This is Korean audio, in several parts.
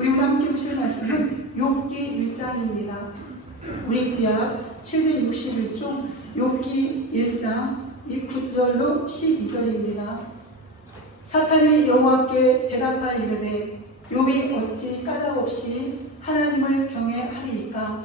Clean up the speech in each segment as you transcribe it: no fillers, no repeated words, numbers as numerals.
우리 함께 보실 말씀은 욥기 1장입니다. 우리 구약 761쪽 욥기 1장 9절로 12절입니다. 사탄이 여호와께 대답하여 이르되 욥이 어찌 까닭없이 하나님을 경외하리이까?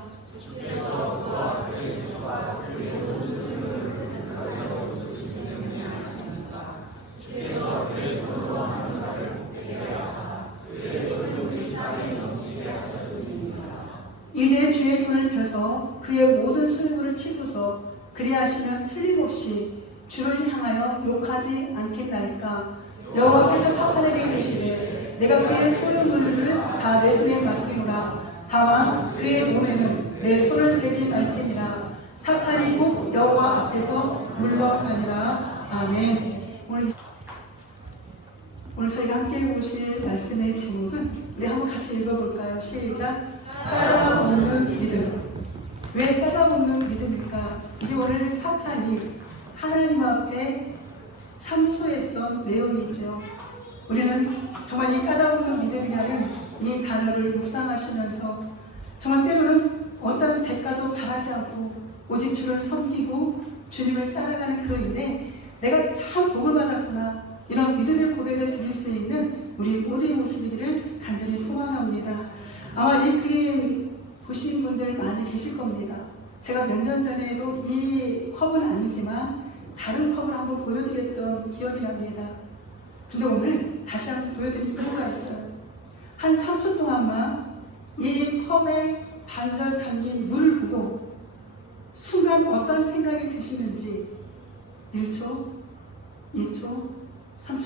이제 주의 손을 펴서 그의 모든 소유를 치소서. 그리하시면 틀림없이 주를 향하여 욕하지 않겠나이까? 여호와께서 사탄에게 이르시되 내가 그의 소유물을 다 내 손에 맡기노라. 다만 그의 몸에는 내 손을 대지 말지니라. 사탄이 곧 여호와 앞에서 물러가니라. 아멘. 오늘 저희가 함께 보실 말씀의 제목은 우리 한번 같이 읽어볼까요? 시작. 까닭없는 믿음. 왜 까닭없는 믿음일까? 이게 오늘 사탄이 하나님 앞에 참소했던 내용이죠. 우리는 정말 이 까닭없는 믿음이라는 이 단어를 묵상하시면서 정말 때로는 어떤 대가도 바라지 않고 오직 주를 섬기고 주님을 따라가는 그 일에 내가 참 복을 받았구나, 이런 믿음의 고백을 드릴 수 있는 우리 모두의 모습이기를 간절히 소망합니다. 아마 이 그림 보신 분들 많이 계실 겁니다. 제가 몇 년 전에도 이 컵은 아니지만 다른 컵을 한번 보여드렸던 기억이 납니다. 근데 오늘 다시 한번 보여드릴 이유가 있어요. 한 3초 동안만 이 컵에 반절 담긴 물을 보고 순간 어떤 생각이 드시는지 1초, 2초, 3초.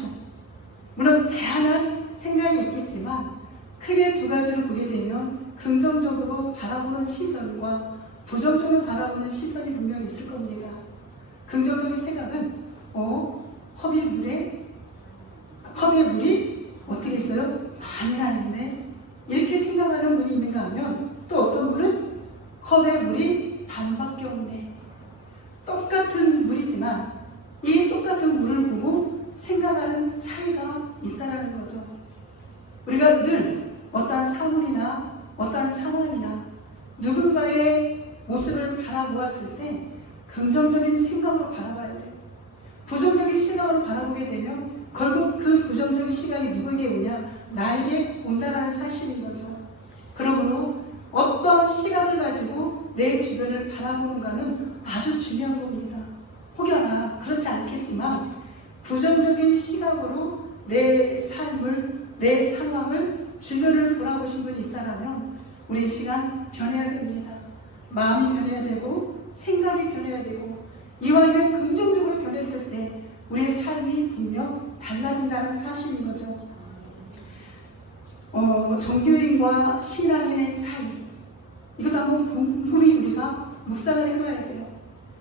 물론 다양한 생각이 있겠지만 크게 두 가지를 보게 되면 긍정적으로 바라보는 시선과 부정적으로 바라보는 시선이 분명히 있을 겁니다. 긍정적인 생각은 컵에 물이 어떻게 있어요? 많이 나는데 이렇게 생각하는 분이 있는가 하면, 또 어떤 분은 컵에 물이 반밖에 없네. 똑같은 물이지만 이 똑같은 물을 보고 생각하는 차이가 있다는 거죠. 우리가 늘 어떠한 사물이나 어떠한 상황이나 누군가의 모습을 바라보았을 때 긍정적인 생각으로 바라봐야 돼요. 부정적인 시각으로 바라보게 되면 결국 그 부정적인 시각이 누구에게 오냐? 나에게 온다는 사실인 거죠. 그러므로 어떤 시각을 가지고 내 주변을 바라보는가는 아주 중요한 겁니다. 혹여나 그렇지 않겠지만 부정적인 시각으로 내 삶을, 내 상황을, 주변을 돌아보신 분이 있다면 우리 시간 변해야 됩니다. 마음이 변해야 되고 생각이 변해야 되고, 이왕이면 긍정적으로 변했을 때 우리의 삶이 분명 달라진다는 사실인 거죠. 종교인과 신앙인의 차이, 이것도 한번 곰곰이 우리가 묵상을 해봐야 돼요.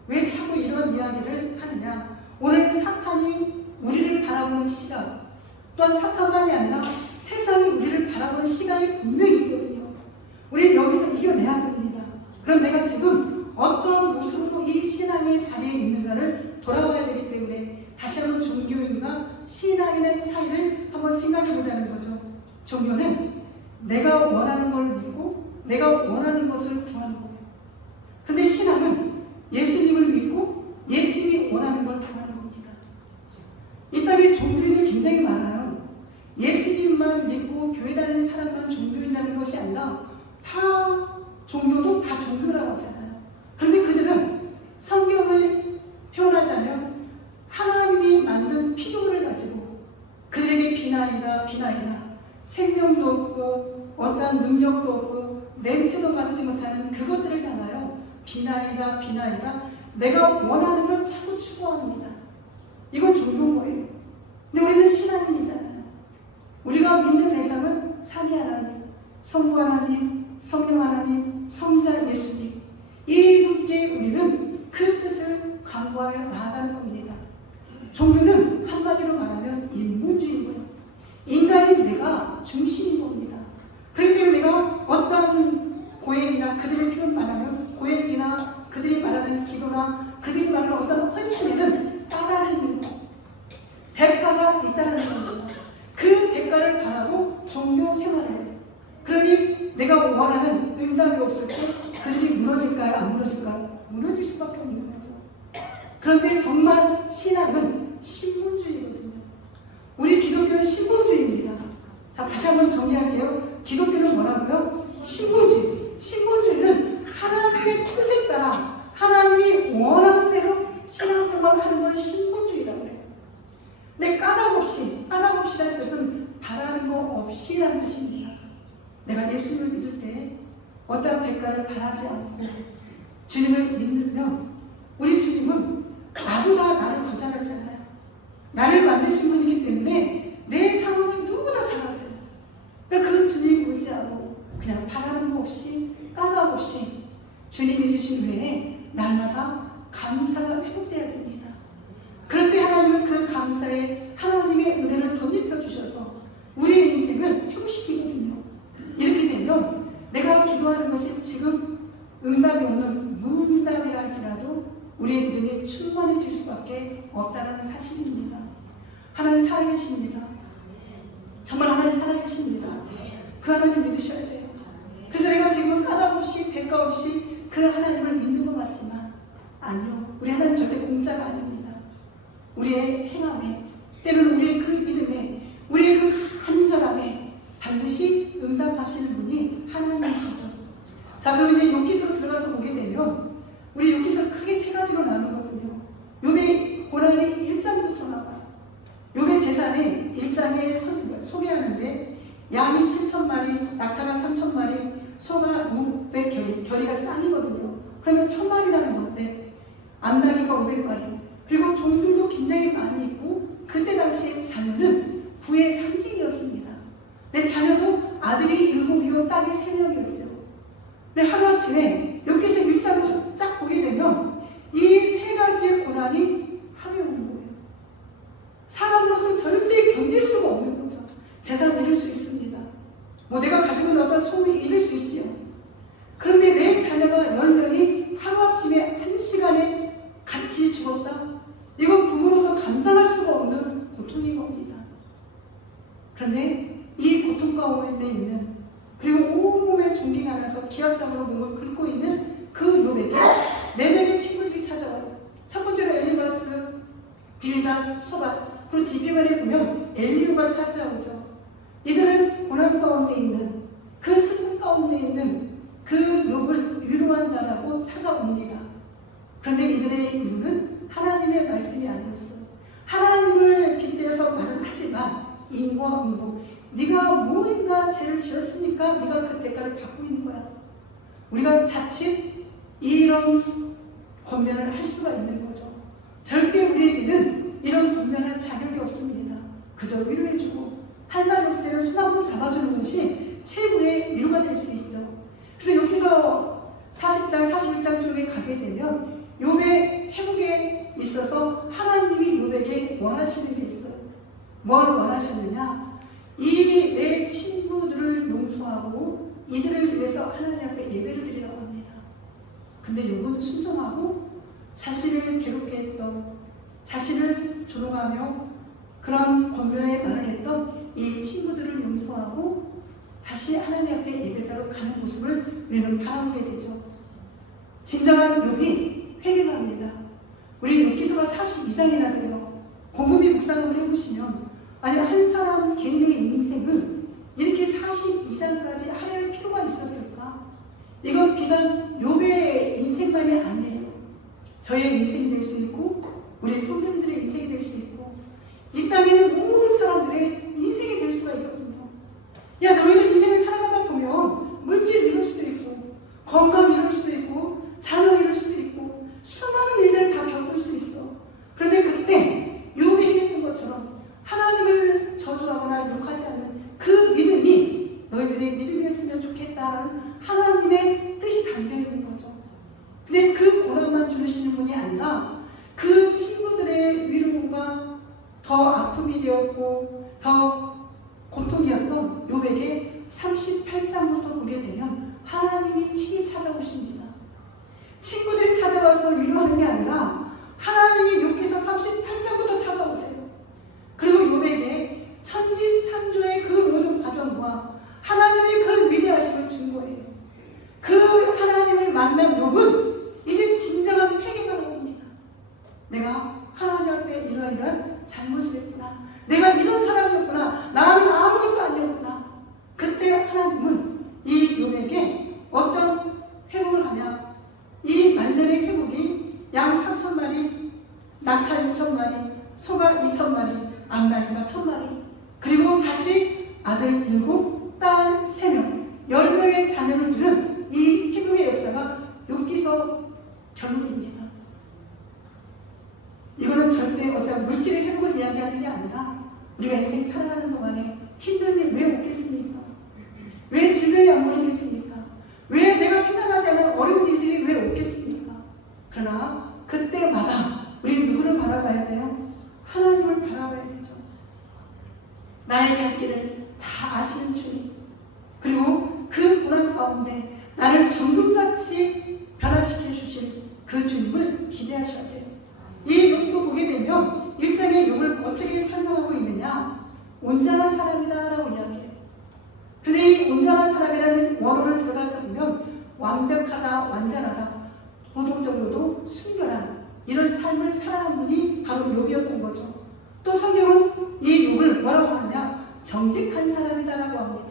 왜 자꾸 이런 이야기를 하느냐? 오늘 사탄이 우리를 바라보는 시각, 또한 사탄만이 아니라 세상이 우리를 바라보는 시각이 분명히 있거든요. 우리는 여기서 이겨내야 됩니다. 그럼 내가 지금 어떤 모습으로 이 신앙의 자리에 있는가를 돌아봐야 되기 때문에 다시 한번 종교인과 신앙인의 차이를 한번 생각해 보자는 거죠. 종교는 내가 원하는 걸 믿고 내가 원하는 것을 구하는 거예요. 그런데 신앙은 예수님을 믿고 예수님이 원하는 걸 구하는 겁니다. 이 땅에 종교인들 굉장히 많아요. 예수님만 믿고 교회 다니는 사람만 종교인이라는 것이 아니라 다 종교도 다 종교라고 하잖아요. 그런데 그들은 성경을 표현하자면 하나님이 만든 피조물을 가지고 그들에게 비나이다 생명도 없고 어떠한 능력도 없고 냄새도 맡지 못하는 그것들을 향하여 비나이다 내가 원하는 걸 자꾸 추구합니다. 이건 종교인 거예요. 근데 우리는 신앙인이잖아요. 우리가 믿는 대상은 삼위 하나님, 성부 하나님, 성령 하나님, 성자 예수님, 이분께 우리는 그 뜻을 강구하며 나아가는 겁니다. 종교는 한마디로 말하면 인본주의고요. 인간인 내가 중심인 겁니다. 그렇기 때문에 내가 어떤 고행이나 그들의 표현 말하면 고행이나 그들이 말하는 기도나 그들이 말하는 어떤 헌신에는 따라내는 것, 대가가 있다는 겁니다. 그 대가를 바라고 종교 생활을 해요. 응답이 없을 때 그 집이 무너질까요? 안 무너질까요? 무너질 수밖에 없는 거죠. 그런데 정말 신앙은 신분주의거든요. 우리 기독교는 신분주의입니다. 자, 다시 한번 정리할게요. 기독교는 뭐라고요? 신분주의. 신분주의는 하나님의 뜻에 따라 하나님이 원하는 대로 신앙생활을 하는 걸 신분주의라고 해요. 근데 까닭없이라는 뜻은 바라는 거 없이라는 뜻입니다. 내가 예수님을 믿을 때 어떠한 대가를 바라지 않고 주님을 믿으면 우리 주님은 나보다 나를 더 잘 알잖아요. 나를 만드신 분이기 때문에 내 상황을 누구보다 잘 아세요. 그러니까 그 주님 의지하고 그냥 바라는 거 없이 까닭 없이 주님이 주신 외에 날마다 감사가 회복되어야 됩니다. 그럴 때 하나님은 그 감사에 하나님의 은혜를 덧입혀 주셔서 우리의 인생을 회복시키거든요. 이렇게 되면 내가 기도하는 것이 지금 응답이 없는 무응답이라 할지라도 우리의 믿음이 충만해질 수밖에 없다는 사실입니다. 하나님 살아계십니다. 정말 하나님 살아계십니다. 그 하나님 믿으셔야 돼요. 그래서 내가 지금 까닭 없이 대가 없이 그 하나님을 믿는 것 같지만 아니요. 우리 하나님 절대 공짜가 아닙니다. 우리의 행함에 때로는 우리의 그 믿음에 우리의 그 간절함에 반드시 응답하시는 분이 하나님이시죠. 자, 그럼 이제 욥기서로 들어가서 보게 되면 우리 욥기서 크게 세 가지로 나누거든요. 욥의 고난이 1장부터 나와요. 욥의 재산이 1장에 소개하는데 양이 7,000마리, 낙타가 3,000마리, 소가 600결이, 결이가 쌍이거든요. 그러면 1,000마리라는 건데 암나귀가 500마리, 그리고 종들도 굉장히 많이 있고 그때 당시에 자녀는 부의 상징이었습니다. 내 자녀도 아들이 7이요 딸이 3명이었죠. 근데 하루아침에 여기서 1장을 쫙 보게 되면 이 세 가지의 고난이 하루에 오는 거예요. 사람으로서 절대 견딜 수가 없는 거죠. 재산 잃을 수 있습니다. 뭐 내가 가지고 나왔던 소위 잃을 수 있지요. 그런데 내 자녀가 10명이 하루아침에 1시간에 같이 죽었다. 이건 부모로서 감당할 수가 없는 고통인 겁니다. 그런데 이 고통 가운데 있는 그리고 온몸에 종기가 나서 기압장으로 몸을 긁고 있는 그 욥에게 4명의 친구들이 찾아와요. 첫 번째로 엘리바스, 빌닷, 소밧, 그리고 뒷배관에 보면 엘리후가 찾아오죠. 이들은 고난 가운데 있는 그 슬픔 가운데 있는 그 욥을 위로한다라고 찾아옵니다. 그런데 이들의 이유는 하나님의 말씀이 아니었어요. 하나님을 빗대어서 말을 하지만 인과 응보, 네가 뭐인가 죄를 지었으니까 네가 그 대가를 받고 있는 거야. 우리가 자칫 이런 권면을 할 수가 있는 거죠. 절대 우리에게는 이런 권면할 자격이 없습니다. 그저 위로해주고 할 말 없을 때는 손 한번 잡아주는 것이 최고의 위로가 될 수 있죠. 그래서 여기서 40장, 41장 쪽에 가게 되면 욥의 회복에 있어서 하나님이 욥에게 원하시는 게 있어요. 뭘 원하셨느냐? 이 내 친구들을 용서하고 이들을 위해서 하나님 앞에 예배를 드리라고 합니다. 근데 욥은 순종하고 자신을 괴롭게 했던, 자신을 조롱하며 그런 권면에 말을 했던 이 친구들을 용서하고 다시 하나님 앞에 예배자로 가는 모습을 우리는 바라보게 되죠. 진정한 욥이 회개를 합니다. 우리 욥기서가 42장이나 돼요. 곰곰이 묵상을 해보시면 아니 한 사람 개인의 인생을 이렇게 42장까지 할 필요가 있었을까? 이건 비단 욥의 인생만이 아니에요. 저의 인생이 될 수 있고 우리 성도님들의 인생이 될 수 있고 이 땅에는 모든 사람들의 인생이 될 수가 있거든요. 야, 너희들 인생을 살아가다 보면 물질 이룰 수도 있고 건강 이룰 수도 있고 자녀 이룰 수도 있고 수많은 일들을 다 겪을 수 있어. 그런데 그때 욥이 얘기했던 것처럼 하나님을 저주하거나 욕하지 않는 그 믿음이 너희들의 믿음이었으면 좋겠다는 하나님의 뜻이 담겨 있는 거죠. 근데 그 고난만 주시는 분이 아니라 그 친구들의 위로가 더 아픔이 되었고 더 고통이었던 욥에게 38장부터 보게 되면 하나님이 친히 찾아오십니다. 친구들이 찾아와서 위로하는 게 아니라 하나님이 욥기서 38장부터 찾아오세요. 그리고 욥에게 천지창조의 그 모든 과정과 하나님의 그 위대하심을 준 거예요. 그 하나님은 이 욥에게 어떤 회복을 하냐? 이 말년의 회복이 양 3,000마리, 낙타 6,000마리, 소가 2,000마리, 암나이가 1,000마리, 그리고 다시 아들 7, 딸 3명, 10명의 자녀를 두는 이 회복의 역사가 욥기서 결론입니다. 이거는 절대 어떤 물질의 회복을 이야기하는 게 아니라 우리가 인생 살아가는 동안에 힘든 일 왜 없겠습니까? 왜 질병이 안 걸리겠습니까? 왜 내가 생각하지 않은 어려운 일들이 왜 없겠습니까? 그러나 그때마다 우리 누구를 바라봐야 돼요? 하나님을 바라봐야 되죠. 나의 갈 길을 다 아시는 주님, 그리고 그 고난 가운데 나를 정금같이 변화시켜 주실 그 주님을 기대하셔야 돼요. 이 욥도 보게 되면 1장의 욥을 어떻게 설명하고 있느냐? 온전한 사람이다 라고 이야기해요. 그런데 이 온전한 사람이라는 원어를 들어가서 보면 완벽하다, 완전하다, 도덕적으로도 순결한 이런 삶을 살아간 분이 바로 욥이었던 거죠. 또 성경은 이 욥을 뭐라고 하느냐? 정직한 사람이다라고 합니다.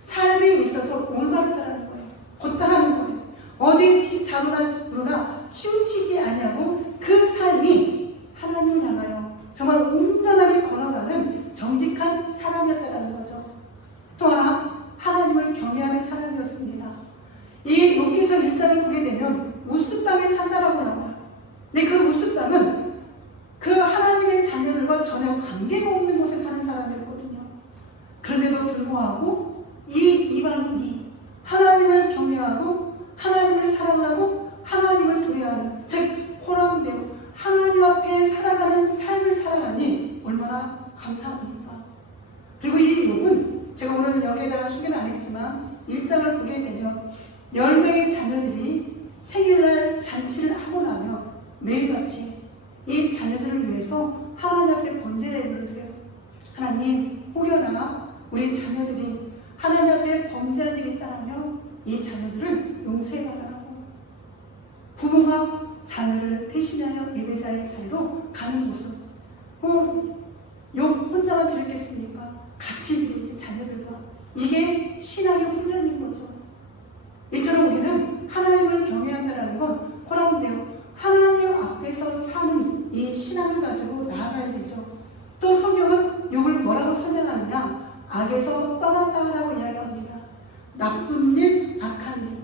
삶에 있어서 올바르다라는 거예요. 곧다라는 거예요. 어디 자루나 치우치지 아니하고 그 삶이 하나님을 향하여 정말 온전하게 걸어가는 정직한 사람이었다라는 거죠. 또 하나, 하나님을 경외하는 사람이었습니다. 이 욥기서 1장을 보게 되면 우스 땅에 산다라고 나와요. 근데 그 우스 땅은 그 하나님의 자녀들과 전혀 관계가 없는 곳에 사는 사람이었거든요. 그런데도 불구하고 이 이방인이 하나님을 경외하고 하나님을 사랑하고 하나님을 두려워하는, 즉 호람대로 하나님 앞에 살아가는 삶을 살아가니 얼마나 감사합니까? 그리고 이 욥은 제가 오늘 여기에다가 소개는 안 했지만 1장을 보게 되면 10명의 자녀들이 생일날 잔치를 하고 나면 매일같이 이 자녀들을 위해서 하나님 앞에 번제를 드려요. 하나님, 혹여나 우리 자녀들이 하나님 앞에 범죄한 일이 있다면 이 자녀들을 용서해달라고. 부모가 자녀를 대신하여 예배자의 자리로 가는 모습. 욥 혼자만 드렸겠습니까? 같이 드리는 자녀들과. 이게 신앙의 훈련인 거죠. 이처럼 우리는 하나님을 경외한다는 건 호람되어 하나님 앞에서 사는 이 신앙을 가지고 나아가야 되죠. 또 성경은 욥을 뭐라고 설명하느냐? 악에서 떠났다라고 이야기합니다. 나쁜 일, 악한 일.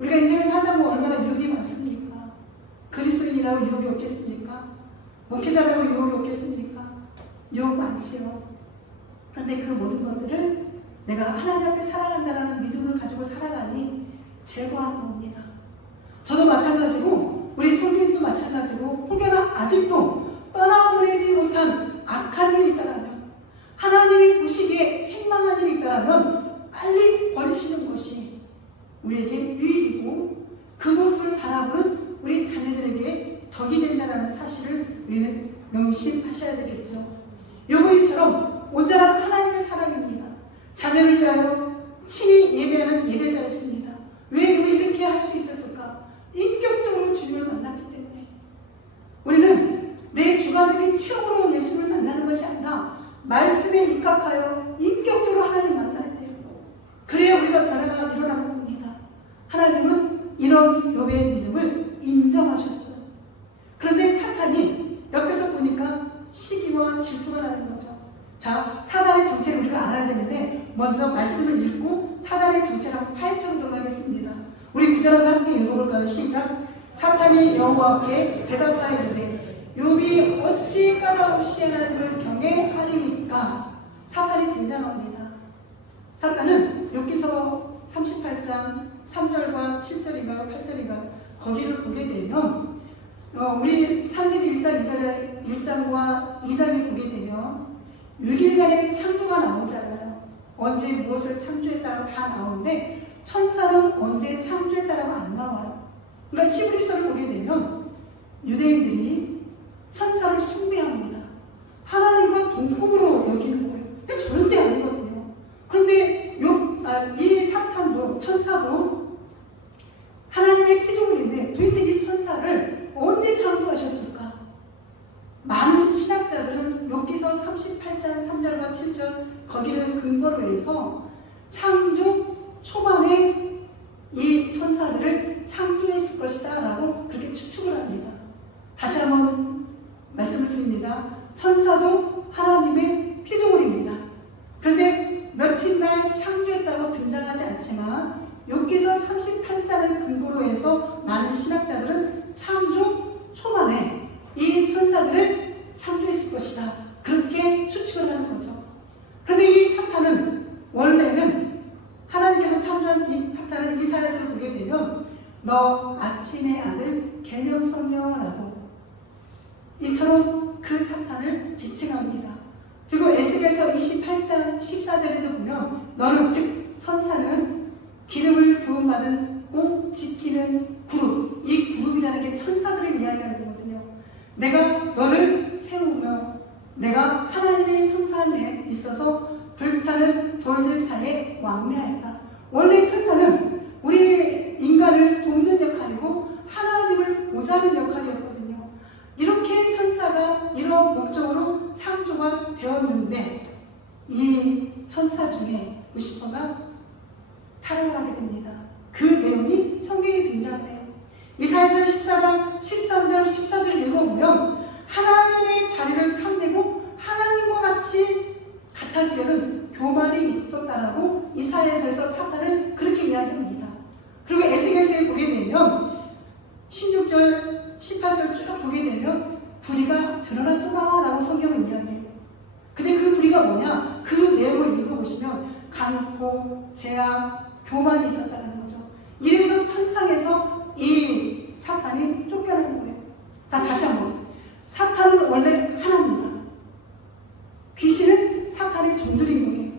우리가 인생을 살다 보면 얼마나 유혹이 많습니까? 그리스도인이라고 유혹이 없겠습니까? 목회자라고 유혹이 없겠습니까? 유혹 많지요. 그런데 그 모든 것들을 내가 하나님 앞에 살아간다는 믿음을 가지고 살아가니 제거하는 겁니다. 저도 마찬가지고 우리 성도님도 마찬가지고 혹여나 아직도 떠나보내지 못한 악한 일이 있다면, 하나님이 보시기에 책망한 일이 있다면 빨리 버리시는 것이 우리에게 유익이고 그 모습을 바라보는 우리 자녀들에게 덕이 된다는 사실을 우리는 명심하셔야 되겠죠. 욥이처럼 온전한 하나님의 사랑입니다. 자녀를 위하여 친히 예배하는 예배자였습니다. 왜 이렇게 할 수 있었을까? 인격적으로 주님을 만났기 때문에. 우리는 내 주관적인 체험으로 예수를 만나는 것이 아니라 말씀에 입각하여 인격적으로 하나님 만나야 돼요. 그래야 우리가 변화가 일어나는 겁니다. 하나님은 이런 욥의 믿음을 인정하셨어요. 그런데 사탄이 옆에서 보니까 시기와 질투가 나는 거죠. 자, 사단의 정체를 우리가 알아야 되는데 먼저 말씀을 읽고 사단의 정체를 한번 파헤쳐보도록 하겠습니다. 우리 구절을 함께 읽어볼까요? 시작. 사탄이 여호와께 대답하여 이르되 욥이 어찌 까다롭이 하나님을 경외하리이까. 사탄이 등장합니다. 사탄은 욥기서 38장 3절과 7절인가 8절인가 거기를 보게 되면 우리 창세기 1장과 2장을 보게 되면 6일간의 창조가 나오잖아요. 언제 무엇을 창조했다고 다 나오는데 천사는 언제 창조했다라고 안 나와요. 그러니까 히브리서를 보게 되면 유대인들이 천사를 숭배합니다. 하나님과 동급으로 여기는 거예요. 근데 절대 아니거든요. 그런데 이 사탄도 천사도 하나님의 피조물인데 도대체 이 천사를 언제 창조하셨을까? 많은 신학자들은 욥기서 38장 3절과 7절 거기를 근거로 해서 창조 초반에 이 천사들을 창조했을 것이다 라고 그렇게 추측을 합니다. 다시 한번 말씀을 드립니다. 천사도 하나님의 피조물입니다. 그런데 며칠 날 창조했다고 등장하지 않지만 욥기서 38장을 근거로 해서 많은 신학자들은 창조 초반에 이 천사들을 창조했을 것이다 그렇게 추측을 하는 거죠. 그런데 이 사탄은 원래는 하나님께서 창조한 이 사탄은 이사야서를 보게 되면 너 아침의 아들 계명성녀라고 이처럼 그 사탄을 지칭합니다. 그리고 에스겔서 28장 14절에도 보면 너는 즉 천사는 기름을 부음받은 지키는 그룹, 이 그룹이라는 게 천사들을 이야기하는 거거든요. 내가 너를 세우며 내가 하나님의 성산에 있어서 불타는 돌들 사이에 왕래하였다. 원래 천사는 우리 인간을 돕는 역할이고 하나님을 보좌하는 역할이었거든요. 이렇게 천사가 이런 목적으로 창조가 되었는데 이 천사 중에 루시퍼가 타락을 하게 됩니다. 그 내용이 성경에 등장해요. 이사야서 14장 13절 14절 읽어보면 하나님의 자리를 탐내고 하나님과 같이 같아지려는 교만이 있었다라고 이사야서에서 사탄을 그렇게 이야기합니다. 그리고 에스겔서에 보게 되면 16절 18절 쭉 보게 되면 불의가 드러났더라라고 성경은 이야기해요. 근데 그 불의가 뭐냐? 그 내용을 읽어보시면 강포, 제약, 교만이 있었다는 거죠. 이래서 천상에서 이 사탄이 쫓겨나는 거예요. 다시 한번. 사탄은 원래 하나입니다. 귀신은 사탄의 종들인 거예요.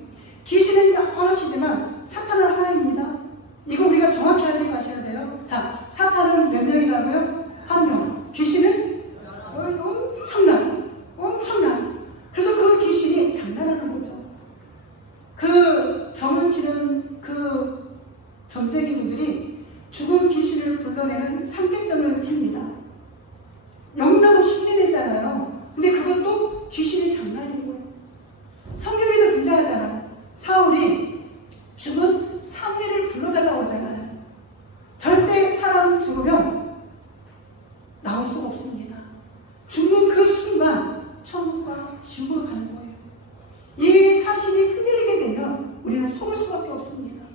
귀신은 여럿이지만 사탄은 하나입니다. 이거 우리가 정확히 알고 가셔야 돼요. 자, 사탄은 몇 명이라고요? 한 명. 귀신은 엄청난. 그래서 그 귀신이 장난하는 거죠. 그 점을 치는 그 점쟁이분들이 죽은 귀신을 불러내는 삼계전을 칩니다. 너무나도 흉내내잖아요. 근데 그것도 귀신이 장난인 거예요. 성경에도 등장하잖아요. 사울이 죽은 사무엘을 불러달라고 하잖아요. 절대 사람은 죽으면 나올 수가 없습니다. 죽는 그 순간 천국과 지옥으로 가는 거예요. 이 사실이 흔들리게 되면 우리는 속을 수밖에 없습니다.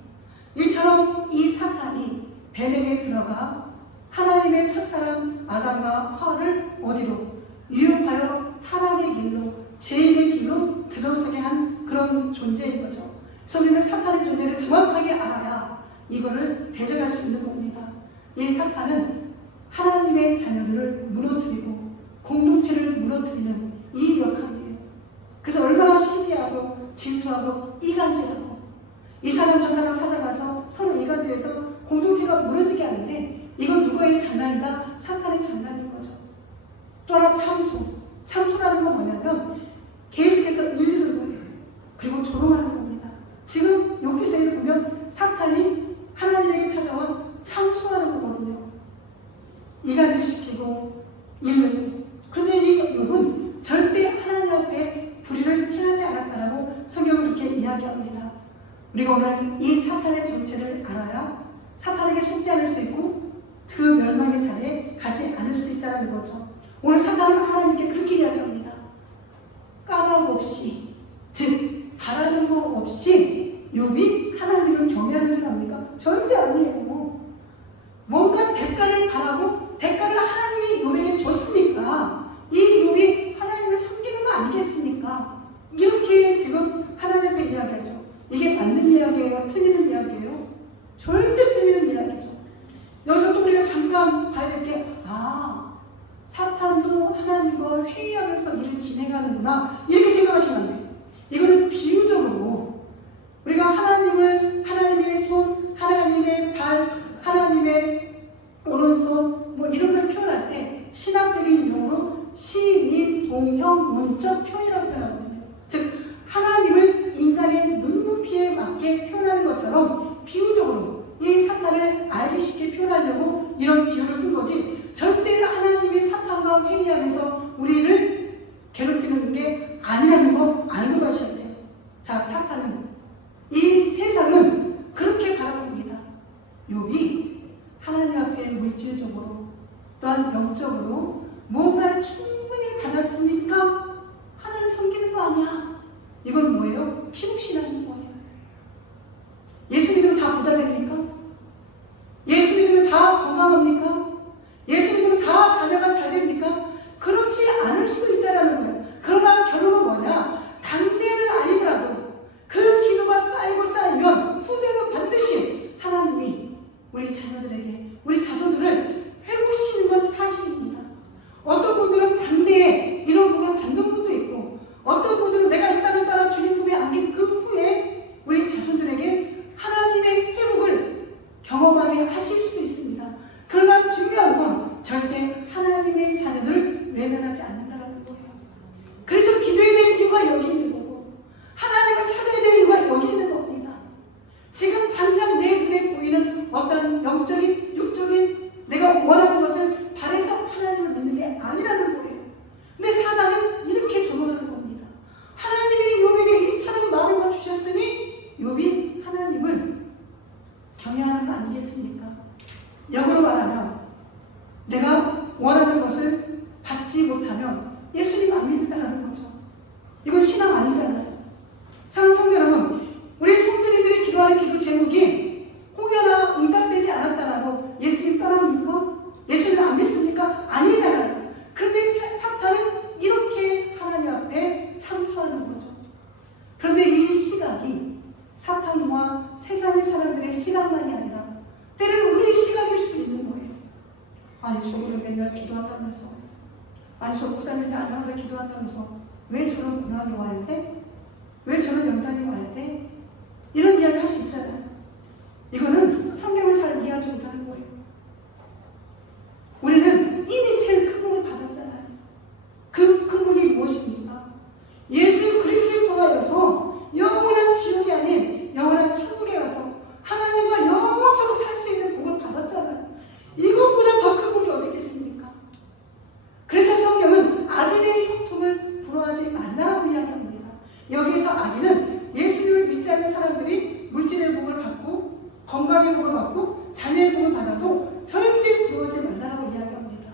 이처럼 이 사탄이 뱀에게 들어가 하나님의 첫사람 아담과 하와를 어디로 유혹하여 타락의 길로 죄인의 길로 들어서게 한 그런 존재인 거죠. 그래서 우리는 사탄의 존재를 정확하게 알아야 이거를 대적할 수 있는 겁니다. 이 사탄은 하나님의 자녀들을 무너뜨리고 공동체를 무너뜨리는 이 역할이에요. 그래서 얼마나 시기하고 질투하고 이간질하고 이 사람 저 사람 찾아가서 서로 이간질해서 공동체가 무너지게 하는데 이건 누구의 장난이다? 사탄의 장난인 거죠. 또 하나 참소라는 건 뭐냐면 계속해서 일르는 거예요. 그리고 조롱하는 겁니다. 지금 욥기서에 보면 사탄이 하나님에게 찾아와 참소하는 거거든요. 이간질시키고 일르고. 그런데 이 욥은 절대 하나님 앞에 불의를 행하지 않았다라고 성경은 그렇게 이야기합니다. 우리가 오늘 이 사탄의 정체를 알아야 사탄에게 속지 않을 수 있고 그 멸망의 자리에 가지 않을 수 있다는 거죠. 오늘 사탄은 하나님께 그렇게 이야기합니다. 까닭 없이, 즉 바라는 거 없이 욥이 하나님을 경외하는 줄 압니까? 절대 아니에요. 뭔가 대가를 바라고 대가를 하나님이 욥에게 줬으니까 이 욥이 하나님을 섬기는 거 아니겠습니까? 이렇게 지금 하나님 앞에 이야기하죠. 이게 맞는 이야기예요? 틀리는 이야기예요? 절대 틀리는 이야기죠. 여기서 또 우리가 잠깐 봐야 될 게 사탄도 하나님과 회의하면서 일을 진행하는구나 이렇게 생각하시면 안 돼요. 이거는 비유적으로 우리가 하나님의 손, 하나님의 발, 하나님의 오른손 이런 걸 표현할 때 신학적인 용어로 시민동형 문적 표현이라고 표현하거든요. 즉 하나님을 인간의 눈높이에 맞게 표현하는 것처럼 비유적으로 이 사탄을 알기 쉽게 표현하려고 이런 비유를 쓴 거지 절대 하나님이 사탄과 회의하면서 우리를 괴롭히는 게 아니라는 거 알고 가셔야 돼요. 자, 사탄은 이 세상은 물질적으로 또한 영적으로 뭔가를 충분히 받았으니까 하나님 섬기는 거 아니야. 이건 뭐예요? 피묵신하는 거예요. 예수 믿으면 다 부자 됩니까? 예수 믿으면 다 건강합니까? 예수 믿으면 다 자녀가 잘 됩니까? 그렇지 않을 수도 있다는 거예요. 그러나 결론은 뭐냐? 당대는 아니더라도 그 기도가 쌓이고 쌓이면 후대는 반드시 하나님이 우리 자녀들에게, 우리 자손들을 해보시는 건 사실입니다. 어떤 분들은 당대에 이런 복을 받는 분도 있고, 어떤 분들은 내가 이 땅을 따라 주님 품에 안긴 그 후에 우리 자손들에게 하나님의 회복을 경험하게 하실 수도 있습니다. 그러나 중요한 건 절대 하나님의 자녀들을 외면하지 않는다는 거예요. 그래서 기도해야 될 이유가 여기 있는 거고, 하나님을 찾아야 될 이유가 여기 있는 겁니다. 지금 당장 내 눈에 보이는 어떤 영적인, 육적인 내가 원하는 것을 바라서 하나님을 믿는 게 아니라는 거예요. 근데 사단은 이렇게 조롱하는 겁니다. 하나님이 욥에게 이처럼 마음을 주셨으니 욥이 하나님을 경외하는 거 아니겠습니까? 역으로 말하면 내가 원하는 것을 받지 못하면 예수님 안 믿는다는 거죠. 이건 신앙 아니잖아요. 사랑하는 성도 여러분, 우리 성도님들이 기도하는 기도 제목이 혹여나 응답되지 않았다라고 예수님 떠납니까? 예수님 안 믿습니까? 아니잖아요. 그런데 사탄은 이렇게 하나님 앞에 참수하는 거죠. 그런데 이 시각이 사탄과 세상의 사람들의 시각만이 아니라 때로는 우리의 시각일 수 있는 거예요. 아니 저분은 맨날 기도한다면서, 아니 저 목사님들 안 나오는데 기도한다면서 왜 저런 고난이 와야 돼? 왜 저런 연단이 와야 돼? 이런 이야기 할 수 있잖아요. 이거는 성경을 잘 이해하지 못하는 거예요. 우리는 이미 제일 큰 복을 받았잖아요. 그 큰 복이 무엇입니까? 예수 그리스도를 통하여서 영원한 지옥이 아닌 영원한 천국에 가서 하나님과 영원토록 살 수 있는 복을 받았잖아요. 이것보다 더 큰 복이 어디 있겠습니까? 그래서 성경은 악인의 형통을 부러워하지 말라고 이야기합니다. 여기에서 악인은 예수님을 믿지 않는 사람들이 물질의 복을 받고 건강의 복을 받고 자녀의 복을 받아도 절대 부러워하지 말라고 이야기합니다.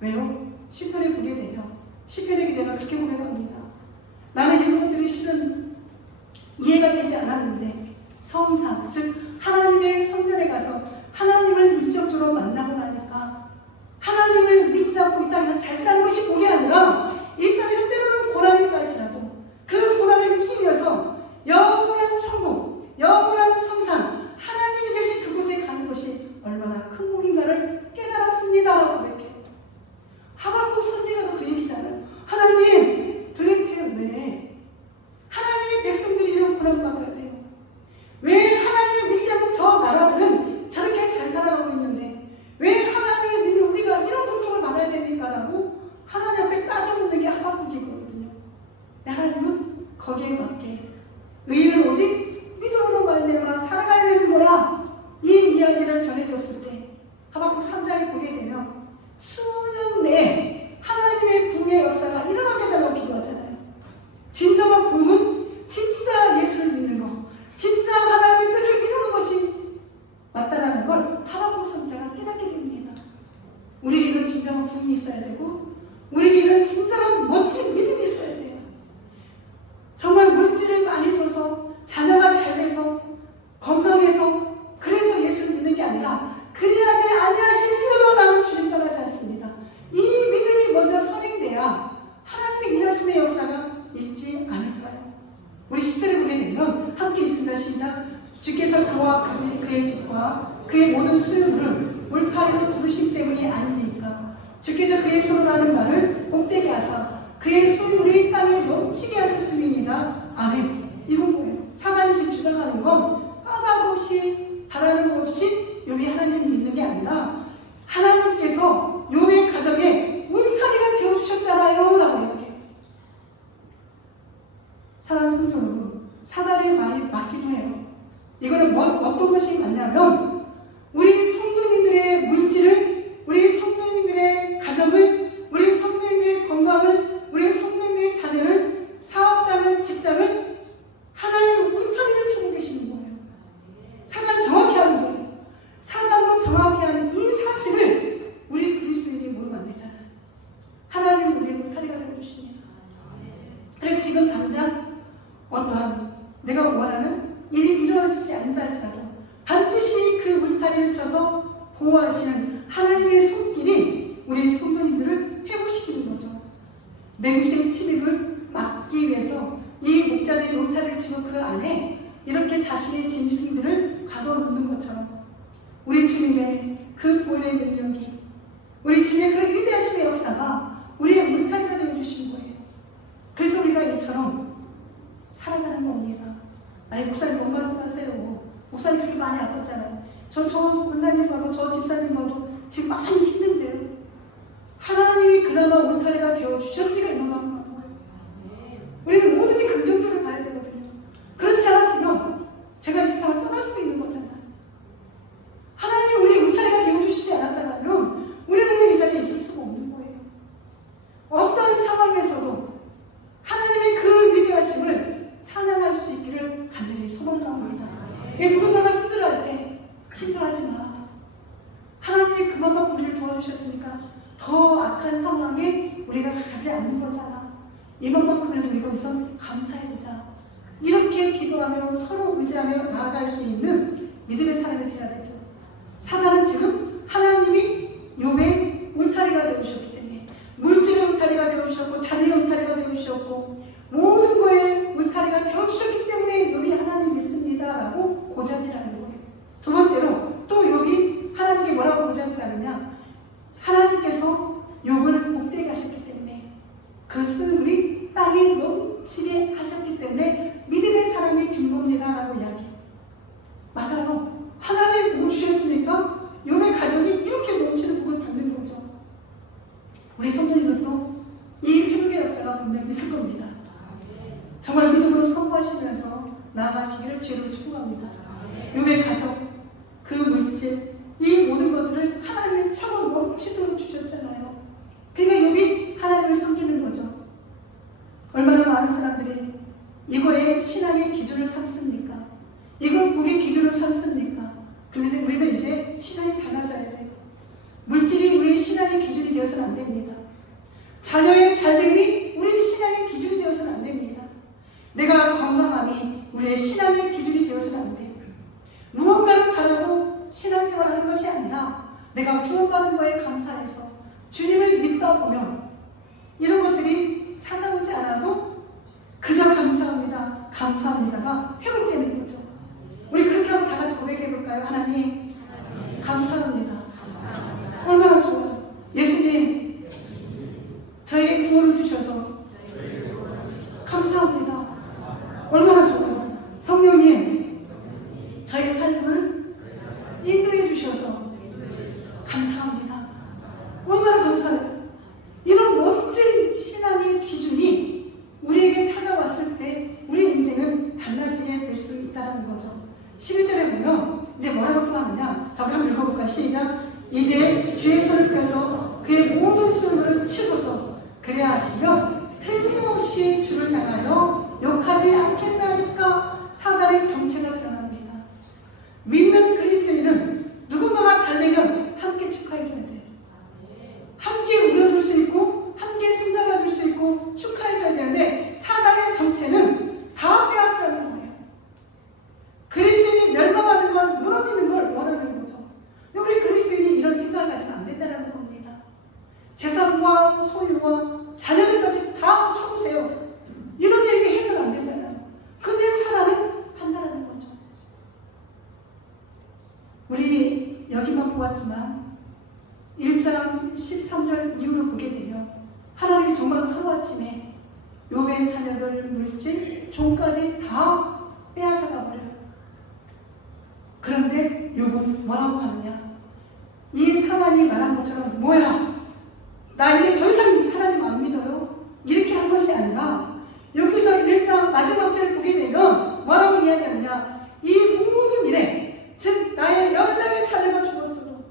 왜요? 시편에 보게 되면, 시편에 기자가 그렇게 고백합니다. 나는 이런 것들이 실은 이해가 되지 않았는데 성상, 즉 하나님의 성전에 가서 하나님을 인격적으로 만나고 나니까 하나님을 믿지 않고 이 땅에서 잘 사는 것이 복이 아니라 이 땅에서 때로는 고난이 있다할지라도 그 고난을 이기면서 영원한 천국, 영원한 성산, 하나님이 계신 그곳에 가는 것이 얼마나 큰 복인가를 깨달았습니다. 그렇게 하박국 선지자도 그 얘기잖아요. 하나님 도대체 왜 하나님의 백성들이 이런 고난을 받아야 돼요? 왜 하나님을 믿지 않는 저 나라들은 저렇게 잘 살아가고 있는데 왜 하나님을 믿는 우리가 이런 고통을 받아야 됩니까? 라고 하나님 앞에 따져묻는 게 하박국이거든요. 하나님은 거기에 맞게 의인은 오직 믿음으로 말미암아 살아가야 되는 거야. 이 이야기를 전해줬을 때 하박국 3장에 보게 되면 수년 내에 하나님의 부흥의 역사가 일어나게 달라고 기도하잖아요. 진정한 부흥은 진짜 예수를 믿는 거, 진짜 하나님의 뜻을 이루는 것이 맞다라는 걸 하박국 선지자가 깨닫게 됩니다. 우리에게는 진정한 부흥이 있어야 되고 우리에게는 진정한 멋진 믿음이 있어야 돼요. 정말 물질을 많이 줘서 자녀가 잘 돼서 건강해서 그래서 예수를 믿는 게 아니라 그리하지 아니하실지라도 나는 주님 떠나지 않습니다. 이 믿음이 먼저 선행돼야 하나님의 일하심의 역사가 있지 않을까요? 우리 10절에 보게 되면 함께 있습니다. 시작. 주께서 그와 그의 집과 그의 모든 소유물을 울타리로 두르신 때문이 아니니까 주께서 그의 손으로 하는 말을 복되게 하사 그의 소유물이 땅에 넘치게 하셨음이니라. 아멘. 이건 뭐예요? 사단이 지금 주장하는 건 까닭없이 바라는 것 없이 욥이 하나님을 믿는 게 아니라 하나님께서 욥의 가정에 울타리가 되어주셨잖아요 라고 이야기해요. 사랑하는 성도 여러분, 사단의 말이 맞기도 해요. 이거는 어떤 것이 맞냐면 우리 성도님들의 물질을, 우리 성도님들의 가정을, 우리 성도님들의 건강을, 우리 성도님들의 자녀를, 사업장을, 직장을 하나님의 울타리를 치고 계시는 거예요. 사단 정확히 하는 거예요. 사단도 정확히 하는 이 울타리를 쳐서 보호하시는 하나님의 손길이 우리 성도님들을 회복시키는 거죠. 맹수의 침입을 막기 위해서 이 목자들이 울타리를 치고 그 안에 이렇게 자신의 짐승들을 가둬놓는 것처럼 우리 주님의 그 보혈의 능력이, 우리 주님의 그 위대하심의 역사가 우리의 울타리가 되어주신 거예요. 그래서 우리가 이처럼 살아가는 겁니다. 아니, 목사님 너무 말씀하세요. 목사님 그렇게 많이 아팠잖아요. 저 권사님 봐도, 저 집사님 봐도 지금 많이 힘든데요. 하나님이 그나마 울타리가 되어주셨으니까 이만큼 하는 거예요. 우리는 모든지 긍정적으로 봐야 되거든요. 그렇지 않았으면 제가 이 세상을 떠날 수도 있는 거잖아요. 하나님 우리 울타리가 되어주시지 않았다면 우리는 이 자리에 있을 수가 없는 거예요. 어떤 상황에서도 하나님의 그 위대하심을 찬양할 수 있기를 간절히 소망합니다. 누군가가 힘들어할 때 힘들어하지 마. 하나님이 그만큼 우리를 도와주셨으니까 더 악한 상황에 우리가 가지 않는 거잖아. 이것만큼은 우리가 우선 감사해보자. 이렇게 기도하며 서로 의지하며 나아갈 수 있는 믿음의 사람이 되어야 되죠. 사단은 지금 하나님이 욥의 울타리가 되어주셨기 때문에, 물질의 울타리가 되어주셨고 자리의 울타리가 되어주셨고 모든 거에 울타리가 되어주셨기 때문에 욥이 하나님 믿습니다 라고 고자질하는 거예요. 두 번째로 또 욥이 하나님께 뭐라고 고자질하느냐, 하나님께서 욥을 복되게 하셨기 때문에 그 수확물이 땅에 넘치게 하셨기 때문에 믿음의 사람이 된 겁니다 라고 이야기해요. 맞아요. 하나님 복을 주셨으니까 욥의 가정이 이렇게 넘치는 복을 받는 거죠. 우리 성도님들도 이 회복의 역사가 분명히 있을 겁니다. 정말 믿음으로 선포하시면서 나아가시기를 주로 축복합니다. 욥의 가정, 그 물질, 이 모든 것들을 하나님의 차고 넘치도록 주셨잖아요. 그러니까 욥이 하나님을 섬기는 거죠. 얼마나 많은 사람들이 이거에 신앙의 기준을 삼습니까? 이걸 복의 기준을 삼습니까? 그래서 우리는 이제 시선이 달라져야 돼요. 물질이 우리의 신앙의 기준이 되어서는 안 됩니다. 자녀의 잘됨이 우리의 신앙의 기준이 되어서는 안 됩니다. 내가 건강함이 우리의 신앙의 기준이 되어서는 안 돼요. 무언가를 바라고 신앙생활하는 것이 아니라 내가 구원받은 거에 감사해서 주님을 믿다 보면 이런 것들이 찾아오지 않아도 그저 감사합니다, 감사합니다가 회복되는 거죠. 우리 그렇게 한번 다 같이 고백해 볼까요? 하나님 감사합니다. 얼마나 좋아요. 예수님 저에게 구원을 주셔서 감사합니다. 얼마나 좋아요. 성령님 저의 삶을 인도해 주셔서 감사합니다. 얼마나 감사해요. 이런 멋진 신앙의 기준이 우리에게 찾아왔을 때 우리 인생은 달라지게 될 수 있다는 거죠. 11절에 보면 이제 뭐라고 또 하느냐, 자 우리 한번 읽어볼까요? 시작. 이제 주의 손을 펴서 그의 모든 수를 치소서. 그래야 하시며 틀림없이 주를 향하여 욕하지 않겠나이까. 사단의 정체가 드러납니다. 믿는 그리스도인은 누군가가 잘되면 함께 축하해줘야 돼요. 함께 울어줄 수 있고 함께 손잡아줄 수 있고 축하해줘야 되는데 사단의 정체는 다 빼앗으라는 거예요. 그리스도인이 멸망하는 걸, 무너지는 걸 원하는 거죠. 우리 그리스도인이 이런 생각을 가지면 안 된다는 겁니다. 재산과 소유와 자녀들까지 다 쳐보세요. 이런 얘기 해서는 안 되잖아요. 근데 사단은 한다라는 거죠. 우리 여기만 보았지만 1장 13절 이후로 보게 되면 하나님이 정말 하루아침에 욥의 자녀들, 물질, 종까지 다 빼앗아가 버려요. 그런데 욥은 뭐라고 하느냐, 이 사단이 말한 것처럼 뭐야 나 이제 더 이상 하나님 안 믿어요 이렇게 한 것이 아니라 여기서 1장 마지막 절 보게 되면 뭐라고 이야기하느냐, 이 모든 일에, 즉 나의 10명의 자녀가 죽었어도,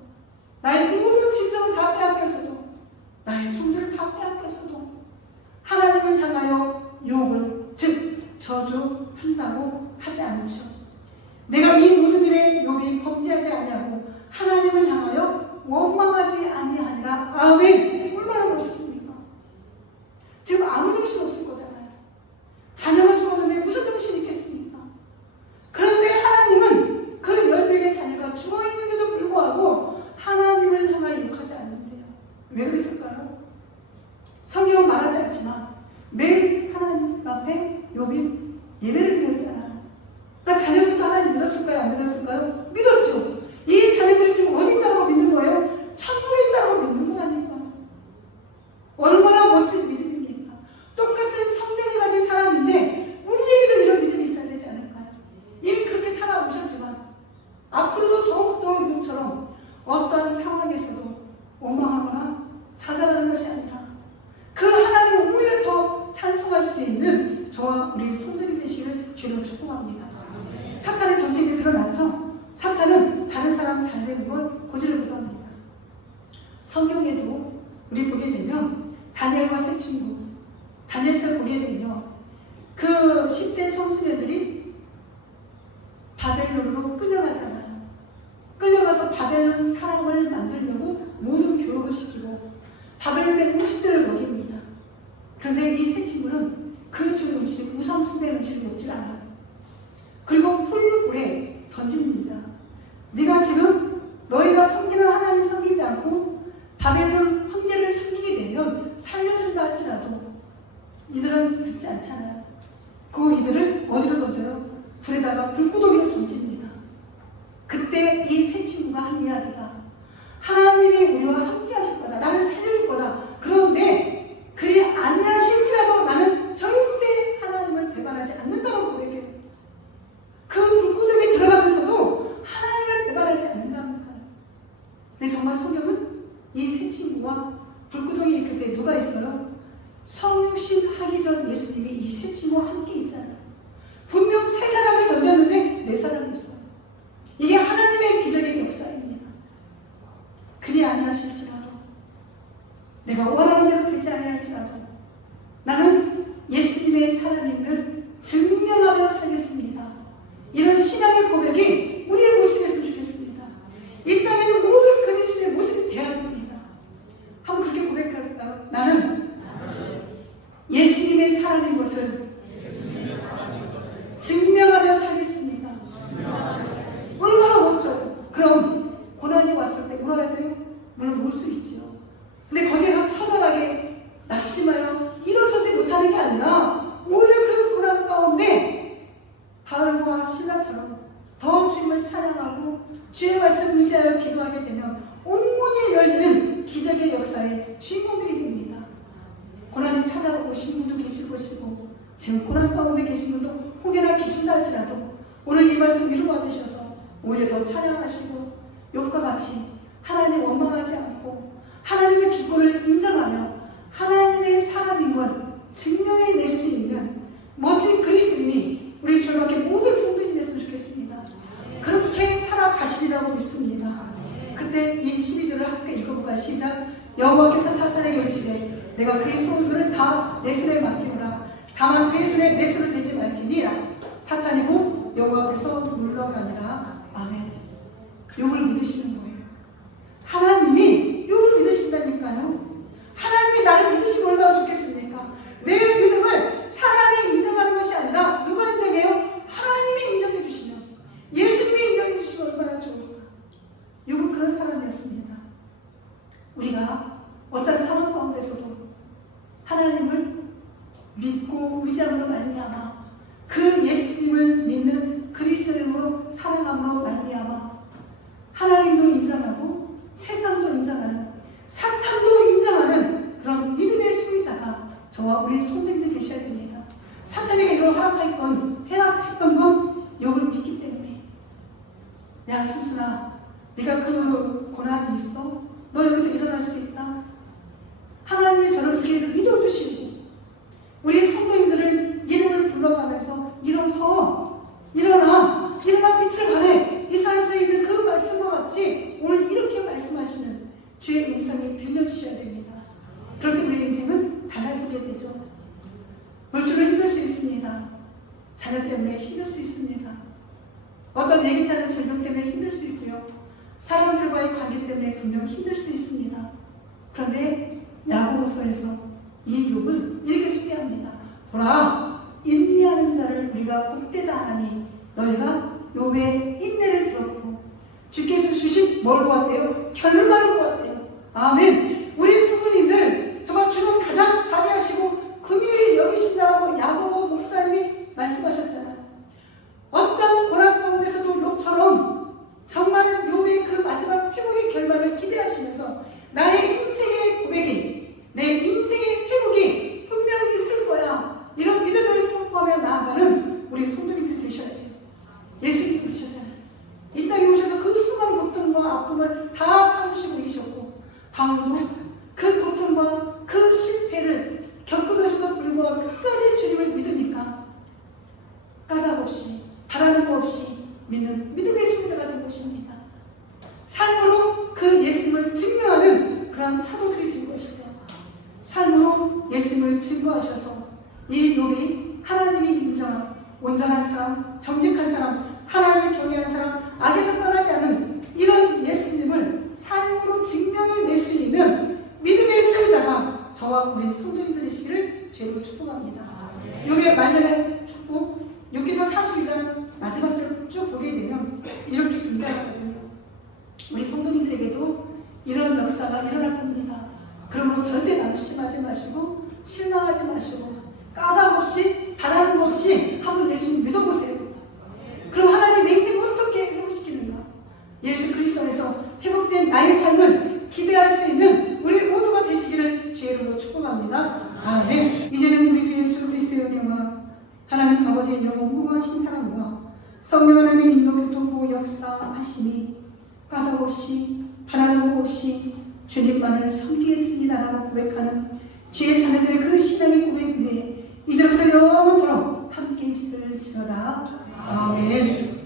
나의 모든 짐승을 다 빼앗겼어도, 나의 종들을 다 빼앗겼어도 하나님을 향하여 욥을, 즉 저주한다고 하지 않죠. 내가 이 모든 일에 욥이 범죄하지 아니하고 하나님을 향하여 원망하지 아니하니라. 아멘. 얼마나 멋있습니까? 지금 아무 정신 없을 거잖아요. 자녀가 죽었는데 무슨 정신이 있겠습니까? 그런데 하나님은 그 10명의 자녀가 죽어있는데도 요셉처럼 어떠한 상황에서도 원망하거나 좌절하는 것이 아니라 그 하나님을 오히려 더 찬송할 수 있는 저와 우리 성도님 되시기를 주로 축복합니다. 사탄의 정책이 드러났죠? 사탄은 다른 사람 잘 되는 걸 고지를 못합니다. 성경에도 우리 보게 되면 다니엘과 세 친구, 다니엘서 보게 되면 그 10대 청소년들이 바벨론으로 끌려가잖아요. 끌려가서 바벨론 사람을 만들려고 모든 교육을 시키고 바벨론의 음식들을 먹입니다. 그런데 이 세 친구는 그 주 음식, 우상 숭배 음식을 먹질 않아요. 그리고 풀무불에 던집니다. 네가 지금 너희가 섬기는 하나님 섬기지 않고 바벨론 황제를 섬기게 되면 살려준다 할지라도 이들은 듣지 않잖아요. 그 이들을 어디로 던져요? 불에다가 불구덩이로 던집니다. 그때 이 세 친구가 한 이야기가 하나님이 우리와 함께 하실 거다. 나를 살려줄 거다. 그런데 그리 아니하실지라도 나는 절대 하나님을 배반하지 않는다고 고백해요. 그 불구덩이에 들어가면서도 하나님을 배반하지 않는다는 거예요. 근데 정말 성경은 이 세 친구와 불구덩이에 있을 때 누가 있어요? 성육신 하기 전 예수님이 이 세 친구와 함께 있잖아요. 분명 세 사람을 던졌는데 네 사람이 있어요. 이게 하나님의 기적의 역사입니다. 그리 아니하실지라도 내가 원하는 대로 되지 아니할지라도 나는 예수님의 사람임을 증명하며 살겠습니다. 이런 신앙의 고백이 우리의 모습이었으면 좋겠습니다. 이 땅에는 모든 그리스도의 모습이 되어야 됩니다. 한번 그렇게 고백할까요? 나는 예수님의 사람인 것을 증명하며 살겠습니다. 얼마나 멋져요. 그럼 고난이 왔을 때 울어야 돼요? 물론 울 수 있죠. 근데 거기에 처절하게 낙심하여 일어서지 못하는 게 아니라 오히려 그 고난 가운데 바울과 실라처럼 더 주님을 찬양하고 주의 말씀 의지하여 기도하게 되면 온문이 열리는 기적의 역사의 주인공들이 됩니다. 고난이 찾아오신 분도 계실 것이고 지금 고난 가운데 계신 분도 혹여나 계신다 할지라도 오늘 이 말씀 위로 받으셔서 오히려 더 찬양하시고 욥과 같이 하나님 원망하지 않고 하나님의 주권을 인정하며 하나님의 사람임을 증명해낼 수 있는 멋진 그리스도인이 우리 주님께 모든 성도님이 됐으면 좋겠습니다. 그렇게 살아가시리라고 믿습니다. 그때 이 12절을 함께 읽어볼까? 시작. 여호와께서 사탄에게 이르시되 내가 그의 소유를 다 내 손에 맡기노라. 다만 그의 손에 내 손을 대지 말지니라. 사탄이고 여호와 앞에서 물러가니라. 아멘. 욥을 믿으시는 거예요. 하나님이 욥을 믿으신다니까요. 하나님이 나를 믿으시면 얼마나 좋겠습니까? 내 믿음을 사람이 인정하는 것이 아니라 누가 인정해요? 하나님이 인정해 주시면, 예수님이 인정해 주시면 얼마나 좋을까. 욥은 그런 사람이었습니다. 우리가 어떤 상황 가운데서도 하나님을 믿고 의지함으로 말미암아 그 예수님을 믿는 그리스도인으로 살아감으로 말미암아 하나님도 인정하고 세상도 인정하는 사탄도 인정하는 그런 믿음의 소유자가 저와 우리 성도님들 계셔야 됩니다. 사탄에게 이런 허락했던 건 욥을 믿기 때문에 야 순순아 네가 그 고난이 있어? 너 여기서 일어날 수 있다? 하나님이 저를 그렇게 믿어주시고 우리 성도님들을 이름을 불러가면서 일어나 빛을 발해 이 산에서 있는 그 말씀과 같이 오늘 이렇게 말씀하시는 주의 음성이 들려주셔야 됩니다. 그럴 때 우리 인생은 달라지게 되죠. 물질을 힘들 수 있습니다. 자녀 때문에 힘들 수 있습니다. 어떤 예기치 않은 질병 때문에 힘들 수 있고요. 사람들과의 관계 때문에 분명 힘들 수 있습니다. 그런데 야고보서에서 이 욥을 이렇게 소개합니다. 보라, 인내하는 자를 우리가 복되다 하나니 너희가 욥의 인내를 들었고 주께서 주신 뭘 보았대요? 결말을 보았대요. 아멘. 우리 성도님들 정말 주는 가장 자비하시고 긍휼히 여기신다고 야고보 목사님이 말씀하셨잖아요. 어떤 고난 가운데서도 욥처럼 정말 욥의 그 마지막 회복의 결말을 기대하시면서 나의 인생의 고백이, 내 인생의 회복이 분명히 있을 거야. 이런 믿음을 선포하며 나아가는 우리 성도님들이 되셔야 돼요. 예수님이 그러셨잖아요. 이 땅에 오셔서 그 수많은 고통과 바울도 그 고통과 그 실패를 겪으면서도 불구하고 끝까지 주님을 믿으니까 까닭 없이 바라는 거 없이 믿는 믿음의 소유자가 된 것입니다. 삶으로 그 예수님을 증명하는 그런 사도들이 된 것이죠. 삶으로 예수님을 증거하셔서 이 욥이 하나님이 인정한 온전한 사람, 정직한 사람, 하나님을 경외하는 사람, 악에서 떠나지 않은 이런 예수님을 삶으로 증명해낼 수 있는 믿음의 소유자가 저와 우리 성도님들이시기를 죄로 축복합니다. 욥의 말년의 축복, 욥기서 42장 마지막 절을 쭉 보게 되면 이렇게 등장하거든요. 우리 성도님들에게도 이런 역사가 일어날 겁니다. 그러므로 절대 낙심하지 마시고 실망하지 마시고 까닭 없이 바라는 것 없이 한번 예수님 믿어보세요. 그럼 하나님 내 인생을 어떻게 회복시키는가? 예수 그리스도 안에서 회복된 나의 삶을 기대할 수 있는 우리 모두가 되시기를 주의로 축복합니다. 아멘. 이제는 우리 주 예수 그리스도의 은혜와 하나님 아버지의 영원하신 사랑과 성령 하나님의 인도 교통보 역사하심이 까닭 없이 바라는 것 없이 주님만을 섬기겠습니다라고 고백하는 주의 자녀들의 그 신앙의 고백 위에 이제부터 영원토록 함께 있을지어다. 아멘.